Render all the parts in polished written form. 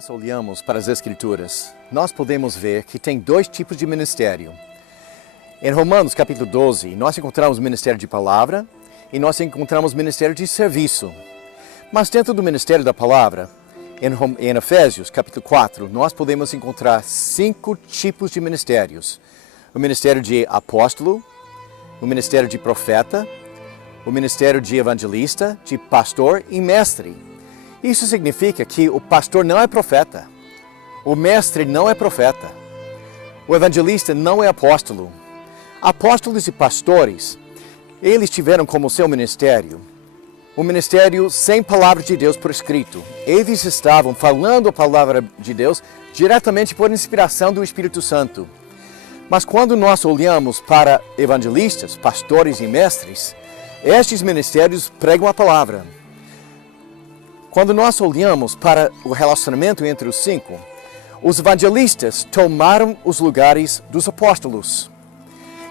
nós olhamos para as Escrituras, nós podemos ver que tem dois tipos de ministério. Em Romanos capítulo 12, nós encontramos o ministério de palavra e nós encontramos o ministério de serviço. Mas dentro do ministério da palavra, em Efésios capítulo 4, nós podemos encontrar 5 tipos de ministérios. O ministério de apóstolo, o ministério de profeta, o ministério de evangelista, de pastor e mestre. Isso significa que o pastor não é profeta, o mestre não é profeta, o evangelista não é apóstolo. Apóstolos e pastores, eles tiveram como seu ministério um ministério sem palavra de Deus por escrito. Eles estavam falando a palavra de Deus diretamente por inspiração do Espírito Santo. Mas quando nós olhamos para evangelistas, pastores e mestres, estes ministérios pregam a palavra. Quando nós olhamos para o relacionamento entre os 5, os evangelistas tomaram os lugares dos apóstolos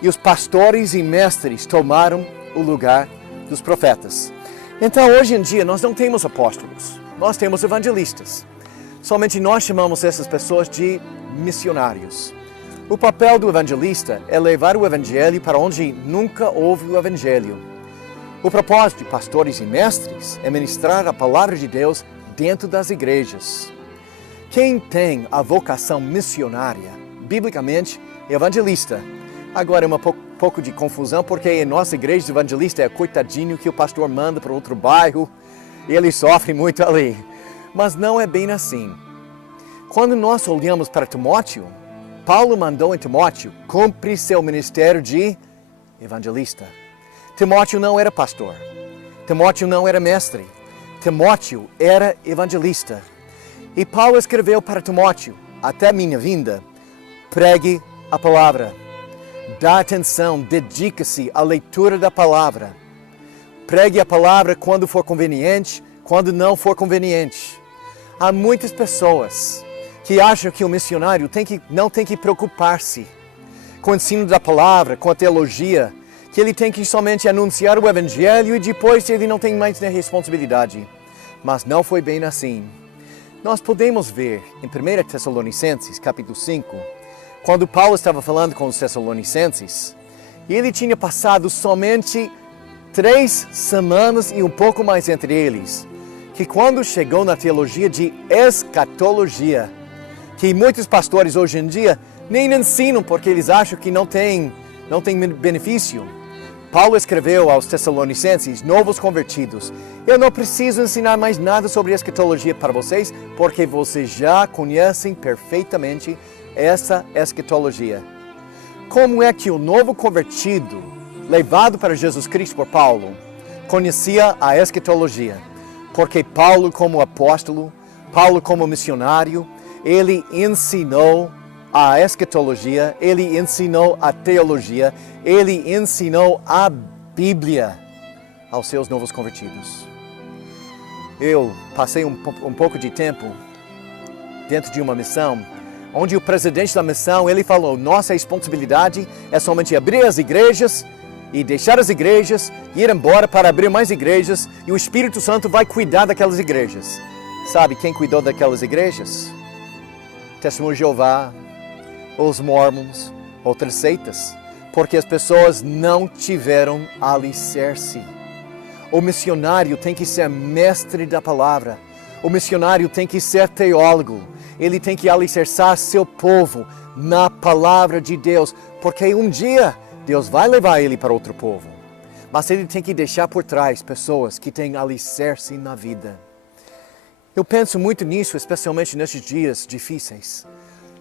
e os pastores e mestres tomaram o lugar dos profetas. Então, hoje em dia, nós não temos apóstolos, nós temos evangelistas. Somente nós chamamos essas pessoas de missionários. O papel do evangelista é levar o evangelho para onde nunca houve o evangelho. O propósito de pastores e mestres é ministrar a palavra de Deus dentro das igrejas. Quem tem a vocação missionária, biblicamente, é evangelista. Agora é um pouco de confusão, porque em nossa igreja o evangelista é coitadinho que o pastor manda para outro bairro e ele sofre muito ali. Mas não é bem assim. Quando nós olhamos para Timóteo, Paulo mandou em Timóteo cumprir seu ministério de evangelista. Timóteo não era pastor, Timóteo não era mestre, Timóteo era evangelista. E Paulo escreveu para Timóteo, até minha vinda, pregue a palavra, dá atenção, dedique-se à leitura da palavra. Pregue a palavra quando for conveniente, quando não for conveniente. Há muitas pessoas que acham que o missionário não tem que preocupar-se com o ensino da palavra, com a teologia, que ele tem que somente anunciar o evangelho e depois ele não tem mais responsabilidade. Mas não foi bem assim. Nós podemos ver em 1 Tessalonicenses, capítulo 5, quando Paulo estava falando com os Tessalonicenses, e ele tinha passado somente 3 semanas e um pouco mais entre eles, que quando chegou na teologia de escatologia, que muitos pastores hoje em dia nem ensinam porque eles acham que não tem benefício. Paulo escreveu aos Tessalonicenses, novos convertidos: eu não preciso ensinar mais nada sobre escatologia para vocês, porque vocês já conhecem perfeitamente essa escatologia. Como é que o novo convertido, levado para Jesus Cristo por Paulo, conhecia a escatologia? Porque Paulo, como apóstolo, Paulo, como missionário, ele ensinou a escatologia, ele ensinou a teologia, ele ensinou a Bíblia aos seus novos convertidos. Eu passei um pouco de tempo dentro de uma missão, onde o presidente da missão, ele falou: nossa responsabilidade é somente abrir as igrejas e deixar as igrejas, ir embora para abrir mais igrejas, e o Espírito Santo vai cuidar daquelas igrejas. Sabe quem cuidou daquelas igrejas? Testemunho de Jeová, os mormons, outras seitas, porque as pessoas não tiveram alicerce. O missionário tem que ser mestre da palavra, o missionário tem que ser teólogo, ele tem que alicerçar seu povo na palavra de Deus, porque um dia Deus vai levar ele para outro povo, mas ele tem que deixar por trás pessoas que têm alicerce na vida. Eu penso muito nisso, especialmente nesses dias difíceis,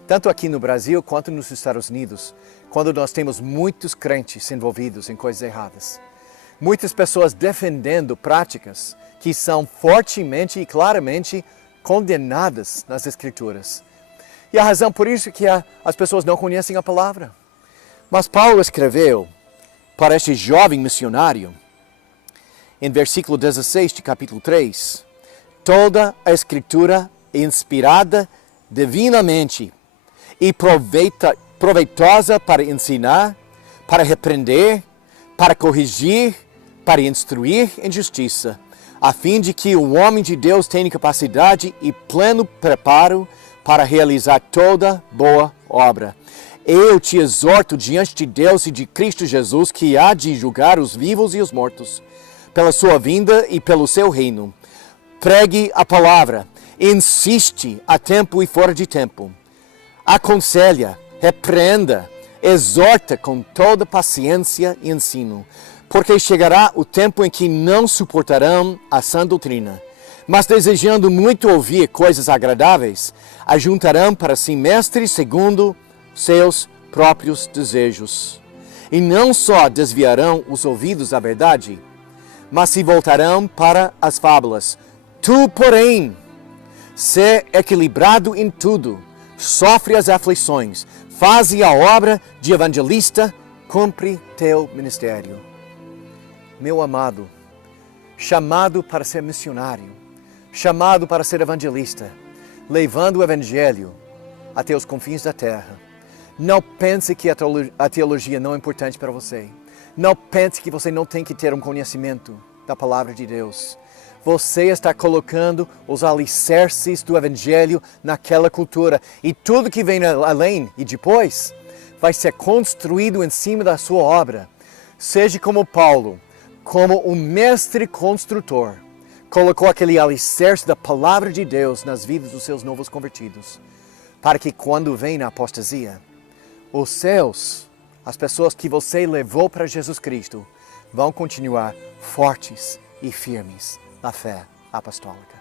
tanto aqui no Brasil quanto nos Estados Unidos, quando nós temos muitos crentes envolvidos em coisas erradas. Muitas pessoas defendendo práticas que são fortemente e claramente condenadas nas Escrituras. E a razão por isso é que as pessoas não conhecem a palavra. Mas Paulo escreveu para este jovem missionário, em versículo 16 de capítulo 3, toda a Escritura é inspirada divinamente e proveitosa para ensinar, para repreender, para corrigir, para instruir em justiça, a fim de que o homem de Deus tenha capacidade e pleno preparo para realizar toda boa obra. Eu te exorto diante de Deus e de Cristo Jesus, que há de julgar os vivos e os mortos, pela sua vinda e pelo seu reino. Pregue a palavra, insiste a tempo e fora de tempo. Aconselha, repreenda, exorta com toda paciência e ensino, porque chegará o tempo em que não suportarão a sã doutrina, mas desejando muito ouvir coisas agradáveis, ajuntarão para si mestres segundo seus próprios desejos. E não só desviarão os ouvidos da verdade, mas se voltarão para as fábulas. Tu, porém, sê equilibrado em tudo, sofre as aflições, faze a obra de evangelista, cumpre teu ministério. Meu amado, chamado para ser missionário, chamado para ser evangelista, levando o evangelho até os confins da terra. Não pense que a teologia não é importante para você. Não pense que você não tem que ter um conhecimento da palavra de Deus. Você está colocando os alicerces do evangelho naquela cultura. E tudo que vem além e depois vai ser construído em cima da sua obra. Seja como Paulo, como um mestre construtor, colocou aquele alicerce da palavra de Deus nas vidas dos seus novos convertidos. Para que quando vem a apostasia, os seus, as pessoas que você levou para Jesus Cristo, vão continuar fortes e firmes na fé apostólica.